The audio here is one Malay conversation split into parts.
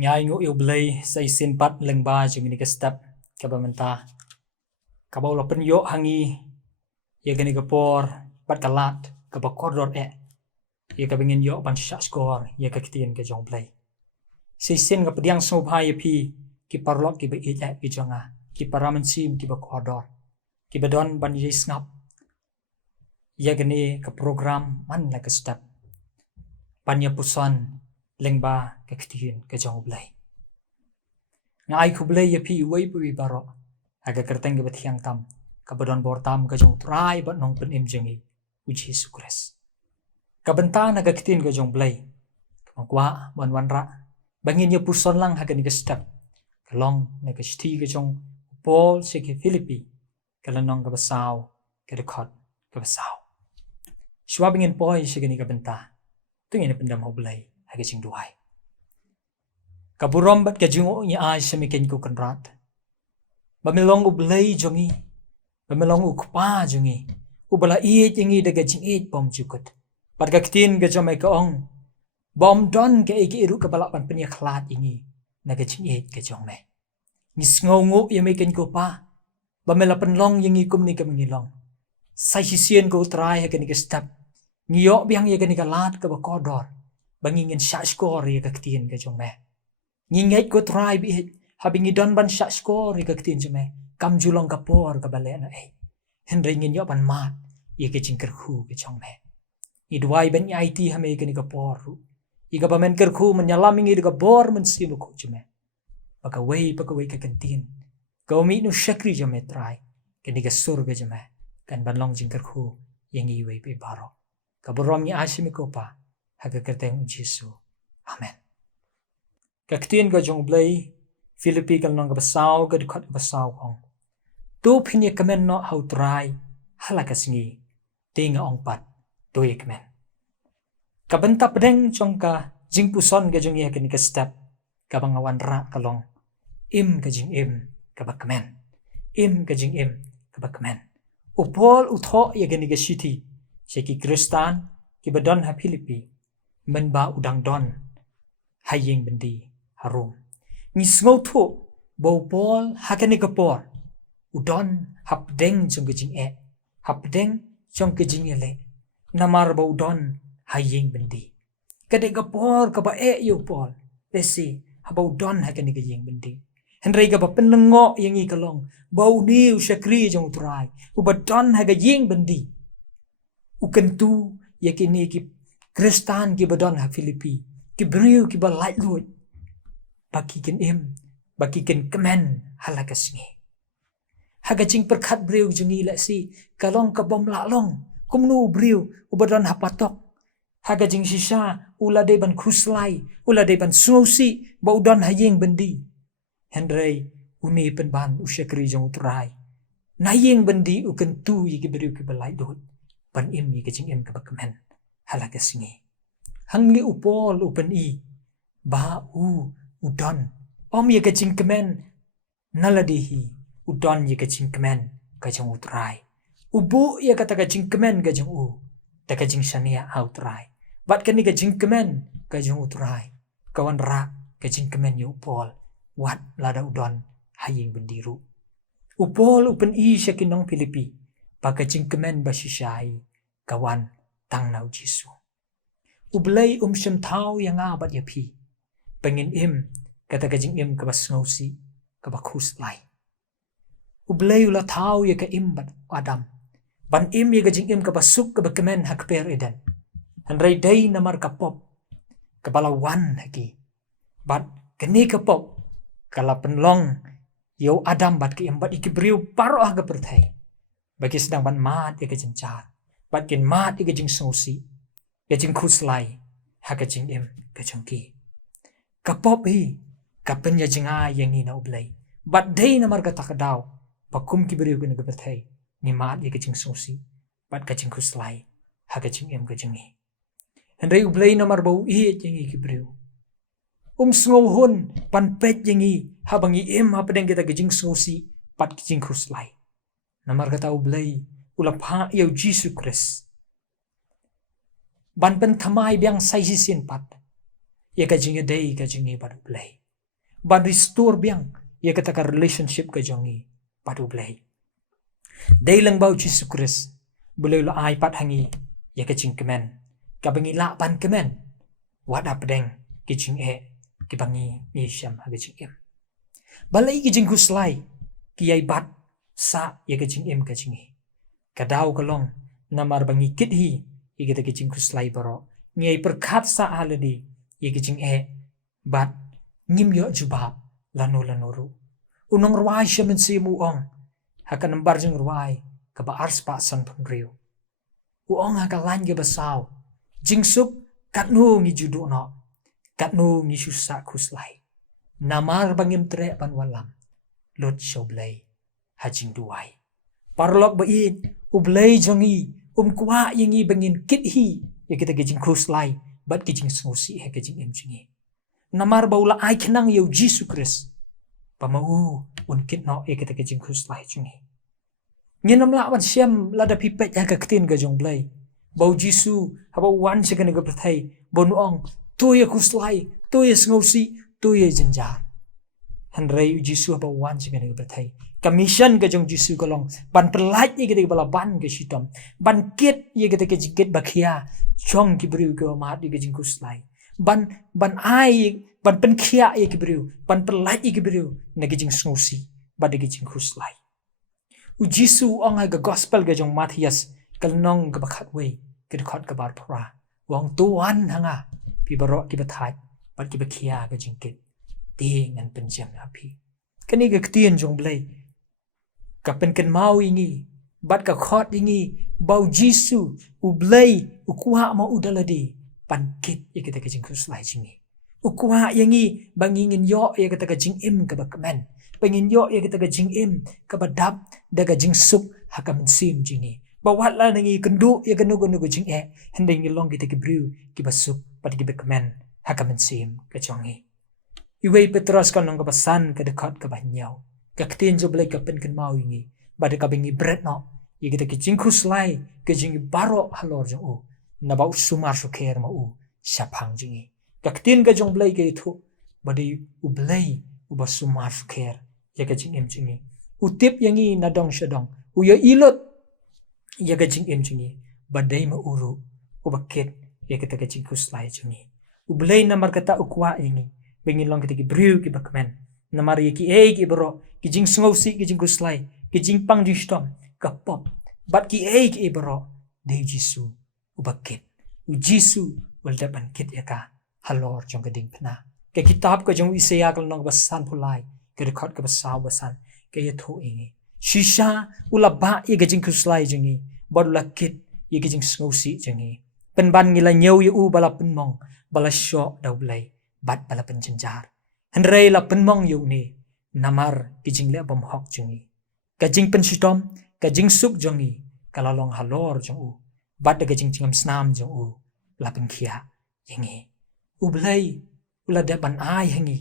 Ngai ngu yêu blay say sin pat leng ba jing ni ka step ka ba menta ka ba lo pen yo hangi ye gani ka por pat ka lat ka ba kordor ye ka bingin yo ban shot score ye ka kitien ka jong blay say sin ka pediang so bhai ye pi ki parlok ki ba ki jonga ki paraman sim ki ba kordor ki ba don ban ye snap ye gani ka program man la ka step pan ye pusan leng ba ka kitien ka jong blay ngai khu blay ye pi wei pu baro aga kerteng ke bathiang tam ka badon bor tam ka jong trai ba nong pen im jengi u Jesus Christ ka benta na ka kitin ka jong blay kwa wan ra bangin ye puson lang ha ni ka step ka long na ka sti ka jong Paul se ke Philippi ka lanong ka basaw ka record ka basaw shwa bingin poi se ni ka benta tungin pendam ho blay ha ka jing duai kaburom bat ka jungo ni ai sa mikin ko kanrat bamilong u blay jongi bamilong u kpa jongi u bala i jingi daga jing pom jukut bat ka kitin ga jomai ka ong bom don ka igi iru ka bala pan penya khlat ingi naga jing ka jongme ni sngongu ya mikin ko pa bamela penlong yingi kumni ka mangilong sai sisien ko try ha ka ni ka step ngiyo biang ya ka ni ka lat ka ba kodor bangingin sha score ya ka kitin ka jongme nginget ko try bi habingi don ban sha score ka kitin jome kam julong ka por ka bale na henry ngin yo ban mat ye ke jingker khu ke jongme i duai ben IT hame ke ni ka por ru i ga bamen ker khu men nyalam ngi ka bor men simu khu jome paka wei ka kantin ka mi no shakri jome try ke ni ka sur ke jome kan ban long jingker khu yengi wei pe baro ka borom ni asimi ko pa ha ka kerteng Jesu amen ka kitin ka jong blay Philippi kal nong ka basaw ka dikhat ka basaw ong tu phin ye kamen no how try hala ka singi tinga ong pat tu ye kamen ka benta pedeng jong ka jing puson ka jong ye ka ni ka step ka bangawan ra ka long im ka jing ka ba kamen im ka jing ka ba kamen upol utho ye ka ni ka city ki kristan ki badon ha Philippi men ba udang don haying bendi harum ni sngo thu bo pol hakani ka por udon hap deng jong ke jing hap deng jong ke jing le namar bo udon haying bendi kade ka por ka ba yo pol pesi habo udon hakani ka jing bendi henry ka ba penlengo yangi kalong bo ni ushakri jong trai ubadon haga jing bendi ukentu yakini ki kristan ki badon ha Philippi ki briu ki ba light load baki ken kemen halaka singi haga jing perkhat briu jungi la si kalong ka bom la long kumnu briu ubadon hapatok haga jing sisa ula de ban khuslai ula de ban susi baudon hayeng bendi henry uni pen ban ushakri jong trai nayeng bendi ukentu yiki briu ki ba light load ban yiki jing ka ba kemen halaka singi hangli upol upen ba udon om ye ka jing kemen naladihi udon ye ka jing kemen ka jong utrai ubu ye ka ta ka jing kemen ka jong ta ka jing shania outrai bat ka ni ka jing kemen ka jong utrai kawan ra ka jing kemen yu pol wat lada udon haying bendiru upol upen shakinong Philippi pa ka jing kemen ba shishai kawan tang nau Jesu ublay shem thau yang abat ya pi pengin kata ka jing ka bas ngausi ka ba khus lai ublay ula thau ya ka bat adam ban ya ka jing ka basuk ka ba kemen hak per eden hanrai dai namar ka pop ka balawan haki bat keni ka pop kala penlong yo adam bat ki bat ikibriu paro ga perthai bagi sedang ban mat ya ka jencar bat kin mat ya ka jing ngausi ya jing khus lai hak jing ka jongki kapop hi kapenya jinga yangi na ublay bat day na marga takadaw pakum kibiriw ko nagabatay ni maat ye kaching susi bat kaching kuslay hagaching ka jingi henry ublay na marbaw yangi kibiriw sngohon panpet yangi habang hapadeng kita kaching susi bat kaching kuslay na marga ta ublay ulapha yaw Jesus Christ ban pen thamai biang sai sin pat ye ka jingi day ka jingi bat ublay ban restore biang ya kata ka relationship ka jongi padu blai dei lang bau Jesus Christ boleh lo ai pat hangi ya ka ching kemen ka bangi la pan kemen wada pedeng ki ching ki bangi ni syam ha ching em balai ki jing kuslai ki ai bat sa ya ka ching em ka ching ka dau ka long namar bangi kit hi ya kita ki ching kuslai baro ngai perkat sa haladi ya ki ching bat ngim yo jubab lanu ru unong ruai shamen simu ong hakan nambar jeng ruai ka ba ars pa san pun riu uong haka lan ge basau jingsuk katnu ngi judu no katnu ngi susa kuslai namar bangim tre pan walam lot shoblai hajing duai parlok bain ublai jongi kwa yangi bangin kit hi ya kita ge jing kuslai bat ge jing sosi he ge jing em jingi namar baula ai kenang yo Jesus Christ pamau unkit no ya kita ge jing kuslai jingi nyenam la wan siam la da pipet ya ka ktin ga jong blai bau jisu haba wan se ga perthai bon ong to ya kuslai to ya sngosi to ya jenjar han rei jisu haba wan se ga perthai commission ga jong jisu ga long ban perlait ye ga bala ban ga shitom ban kit ye ga ke jikit bakhia chong ki bru ga ma di ga jing kuslai ban ai ban pen khia ye ki bru ban perlait ye ki bru na ga jing sngosi ba de ga jing kuslai u jisu ong ga gospel ga jong Matthias kalnong ga bakhat we ga khot ga bar phra wong tuan hanga pi baro ki bathai bat ki bakhia ga jingkit te ngan penjam api kani ga ktien jong blai ka pen kan mau ingi bat ka khot ingi bau jisu u blai u kwa ma udaladi pan kit ye kita ka jing kuslai jingi u kwa yangi bangingin yo ye kita ka jing im ka bakmen pengin yo ya kita gajing im kabadap da gajing sup hakam sim jingi bawat la nangi kendu ya ganu gajing hending long kita kibru ki basup pad ki bekmen hakam sim kajongi iwei Petrus kan nong kapasan ka dekat ka banyau ka ktin jo blai ka pen kan mau ingi bad ka bengi bread no ya kita gajing kuslai gajing baro halor jo u na bau sumar su kher ma u sapang jingi ka ktin ka jong blai ka itu badi u blai u basumar su kher ya ka jing em jingi utip yangi nadong shadong u ya ilot ya ka jing em jingi badai ma uru u baket ya ka ka jing kuslai jingi u blai namar kata u kwa yangi bengin long kita ki brew ki bakmen namar ya ki ki bro ki jing sngosi ki jing kuslai ki jing pang jing stom ka pop bat ki ki bro de jisu u baket u jisu wal dapan kit ya ka halor jong ka ding pna ke kitab ka jong Isaiah kal nong basan phulai ke record ke basau basan ke ye tho ingi shisha ulaba ye gajing kuslai jingi bodula kit ye gajing sngosi jingi penban ngila nyau ye u bala penmong bala sho daublai bat bala penjenjar henrei la penmong yu ni namar gajing le bom hok jingi gajing penshitom gajing suk jingi kalalong halor jong u bat gajing chingam snam jong u la penkhia jingi ublai ula de ban ai hangi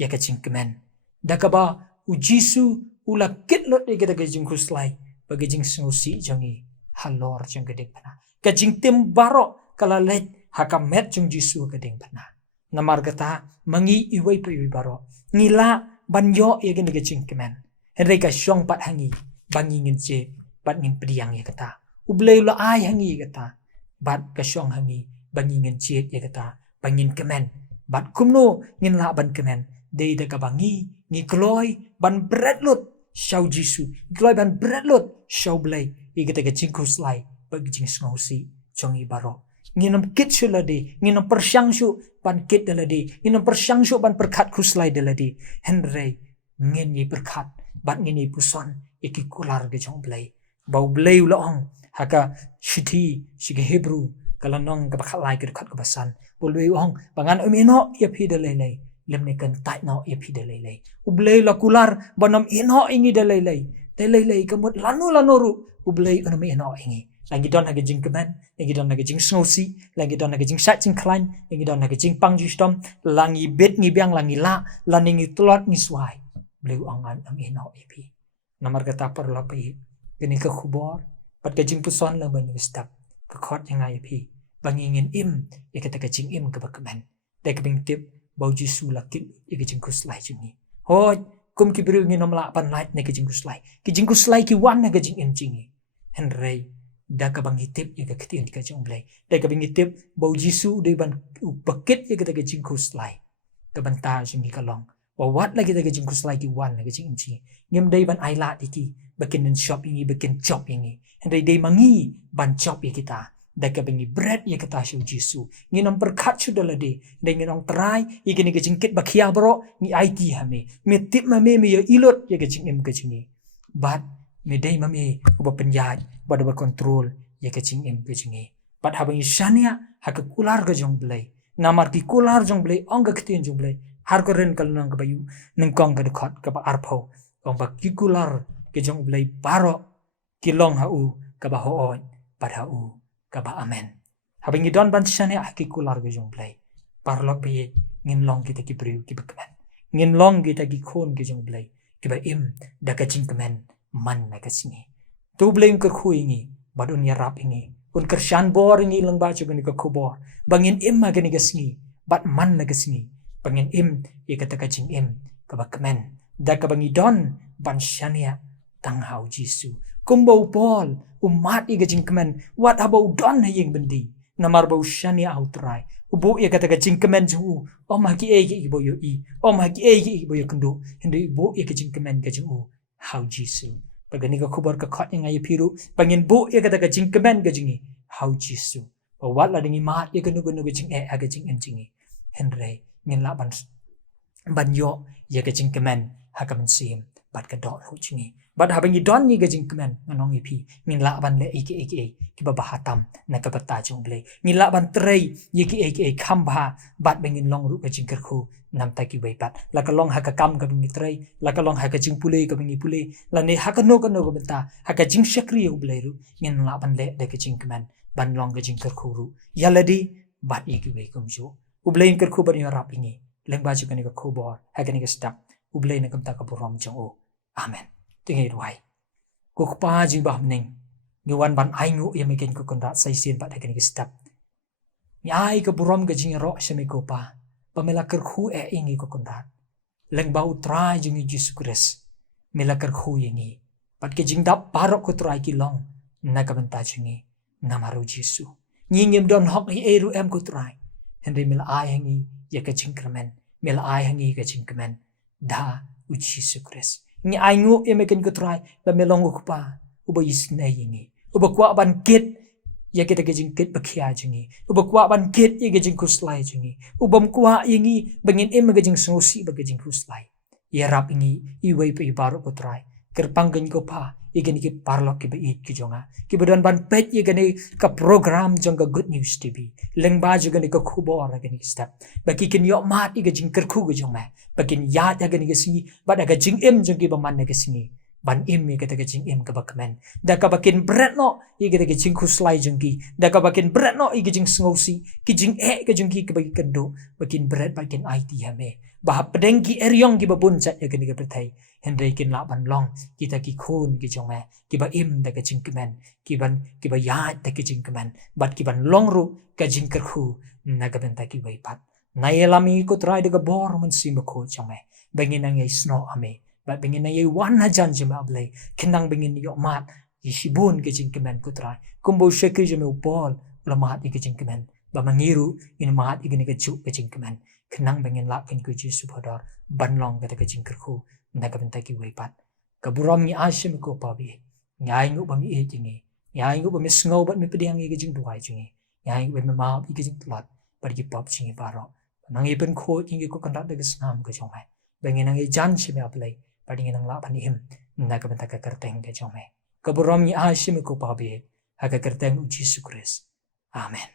ya gajing kemen dakaba u jisu ula kitlot ye kita gajing kuslai bagi jing snusi jangi halor jang gedeng pana gajing tim baro kala let hakamet jung jisu gedeng pana namar kata mangi iwai pi baro ngila banyo ye gen gajing kemen henry ka syong pat hangi bangi ngin che pat ngin priang ye kata ublei la ai hangi kata bat ka syong hangi bangi ngin che ye kata bangin kemen bat kumno ngin la ban kemen dei da kabangi ngi kloi ban bredlut shau jisu kloi ban bredlut shau blai igete ga cingkus lai bagi jing sngosi jongi baro nginam kit suladi nginam persyangsu ban kit daladi nginam persyangsu ban perkat kuslai daladi henrei ngin yi perkat ban ngin yi puson iki kular ga jong blai bau blai ulong haka shiti shige hebrew kalanong ka bakhalai ka kat ka basan bolwe ong bangan umino ya pi dalai lemne kan tai no e pi de lei ublei la kular banam ino ingi de lei kamut lanu ru ublei anam ino ingi lagi don ha jing kemen lagi don ha jing snosi lagi don ha jing sat jing klein lagi don ha jing pang justom langi bet ngi biang langi la laningi tlot ngi swai blei angan am ino e pi namar kata par la pi geni ka khubor pat ka jing puson la ban stap ka khot yang ai pi bangingin im e kata ka jing im ka bakmen dek bing tip bau Jisu lakit ika jingkus lai jungi. Hoi kum ki biru nginom la pan light na ka jingkus lai. Ki jingkus lai ki wan na ka jing em jingi. Henry da ka bang hitip ika kitin ka jong blai. Da ka bang hitip bau Jisu de ban bakit ika ka jingkus lai. Ka ban ta jungi kalong. Wat lagi ta ka jingkus lai ki wan na ka jing em jingi. Ngem dai ban ai la diki bakin dan shop ini bakin job ini. Henry dai mangi ban job ya kita. Da ka bengi bread ya kata shu Jisu nginong perkat shu dalade da nginong try ya kini kejingkit bakia bro ni IT hame me tip mame me ya ilot ya kejing em kejingi but me dai mame uba penjat bada ba control ya kejing em kejingi but habang ishania haka kular ka jong blai namar ki kular jong blai ong ka ktin jong blai har ko ren kal nang ka bayu nang kong ka dekat ka ba arpho ong ba ki kular ke jong blai baro ki long ha u ka ba ho pad ha u kaba amen. Habang idon ban siya niya aki kular ga yung blay. Parlok bayi ngin long kita ki briw ki bakman. Ngin long kita ki kon ga yung blay. Kiba im da ka jing kamen man na ka singi. Tu blay yung kerku ingi. Badun ya rap ingi. Un kersyan bor ingi lang bacho gani ka kubor. Bangin im ma gani ka singi. Bat man na ka singi. Bangin im ikata ka jing im kaba kamen. Da ka bang idon ban siya niya tanghaw Jisu. Kumbau Paul, umat iga jingkemen, wat habau don hayeng bendi, namar bau shani outrai, ubu ia kata ka jingkemen juu, om haki egi ibo yo i, om haki egi ibo yo kendo, hindi ubu ia ka jingkemen ka juu, how Jisu. Pagani ka kubar ka kot yang ayo piru, pangin bu ia kata ka jingkemen ka jingi, how Jisu. Wat la dingi mat ia ka nugu jing aga jing em jingi, Henry, ngin la ban yo ia ka jingkemen, haka mensim, bat ka dot ho jingi. Bad habang idon ni gajing kemen nganong ipi ngin la ban le aka ki babahatam na kabata jong blay ngin la ban trei yiki aka khamba bad bengin long ru gajing kerku nam ta ki weipat la ka long haka kam ka bengi trei la ka long haka jing pule ka bengi pule la ne haka no ka beta haka jing shakri u blay ru ngin la ban le de gajing kemen ban long gajing kerku ru yaladi bad yiki wei kumjo u blay kerku ban yo rap ini leng baju ka ni ka khobor haka ni ka stap u blay na kam ta ka borom jong o amen. Tingay ruay. Kukpa jing bah mning. Ngiwan ban ay ngu ya mikin kukundat sa isin pa dagan step. Ni ay ka burom ka jing ro siya may kupa. Pamela kerku ingi kukundat. Leng ba utray jing Jesus Christ. Mila kerku ingi. Pat ka jing dap parok kutray kilong. Nagabanta jingi. Namaru Jisu. Ngingim don hok i eru em kutray. Hindi mila ay hangi ya ka jing kremen. Mila ay hangi ka jing kremen. Da u Jesus Christ. Ni aingu emekin kutrai ba melong ukpa uba yisna yingi uba kwa ban kit ya kita gejing kit bakia jingi uba kwa ban kit ya gejing kuslai jingi uba mkwa yingi bangin gejing sosi ba gejing kuslai ya rap ingi iwai pa ibaro kutrai kerpang gen ko pa igen ki parlok ki bait ki jonga ki badan ban pet ye gani ka program jonga good news tv leng ba jo gani ka khubor gani step baki kin yo mat iga jing kerku go jonga bakin ya ta gani gasi bada ga jing em jongi ba man ga sini ban im mi kata ga jing em ka bakmen da ka bakin bret no iga ga jing kuslai jongi da ka bakin bret no iga jing sngosi ki jing ga jongi ka bagi kendo bakin bret bakin it hame bah pedengki eryong ki babun chat ya gani ga pertai Henry kin la ban long kita ki khon ki jong me ki ba im da ka jing kemen ki ba ya da ka jing kemen bat ki ban long ru ka jing kerhu na ga ben ta ki wei pat na yelami ko try da ga bor mun sim ko jong me bengin ang sno ame ba bengin ay wan ha jan jema ble kinang bengin yo mat yishibun ka jing kemen ko try kumbo shekri jeme upol la mat ki jing kemen ba mangiru in mat igni ka chu ka jing kemen kinang bengin la kin ku Jisu bodor ban long ka jing kerhu nagabenta ki weipat kaburam ni asim ko pabi nyai ngu bami e jingi nyai ngu bami sngo bat mi pediang e jing duai jingi nyai ngu bami ma bi jing tlat par ki pop jingi baro nang e pen kho jingi ko kandat de snam ko jomai bengi nang e jan si me aplai par ngi nang la pan him nagabenta ka kerteng ke jomai kaburam ni asim ko pabi ha ka kerteng Jesus Christ amen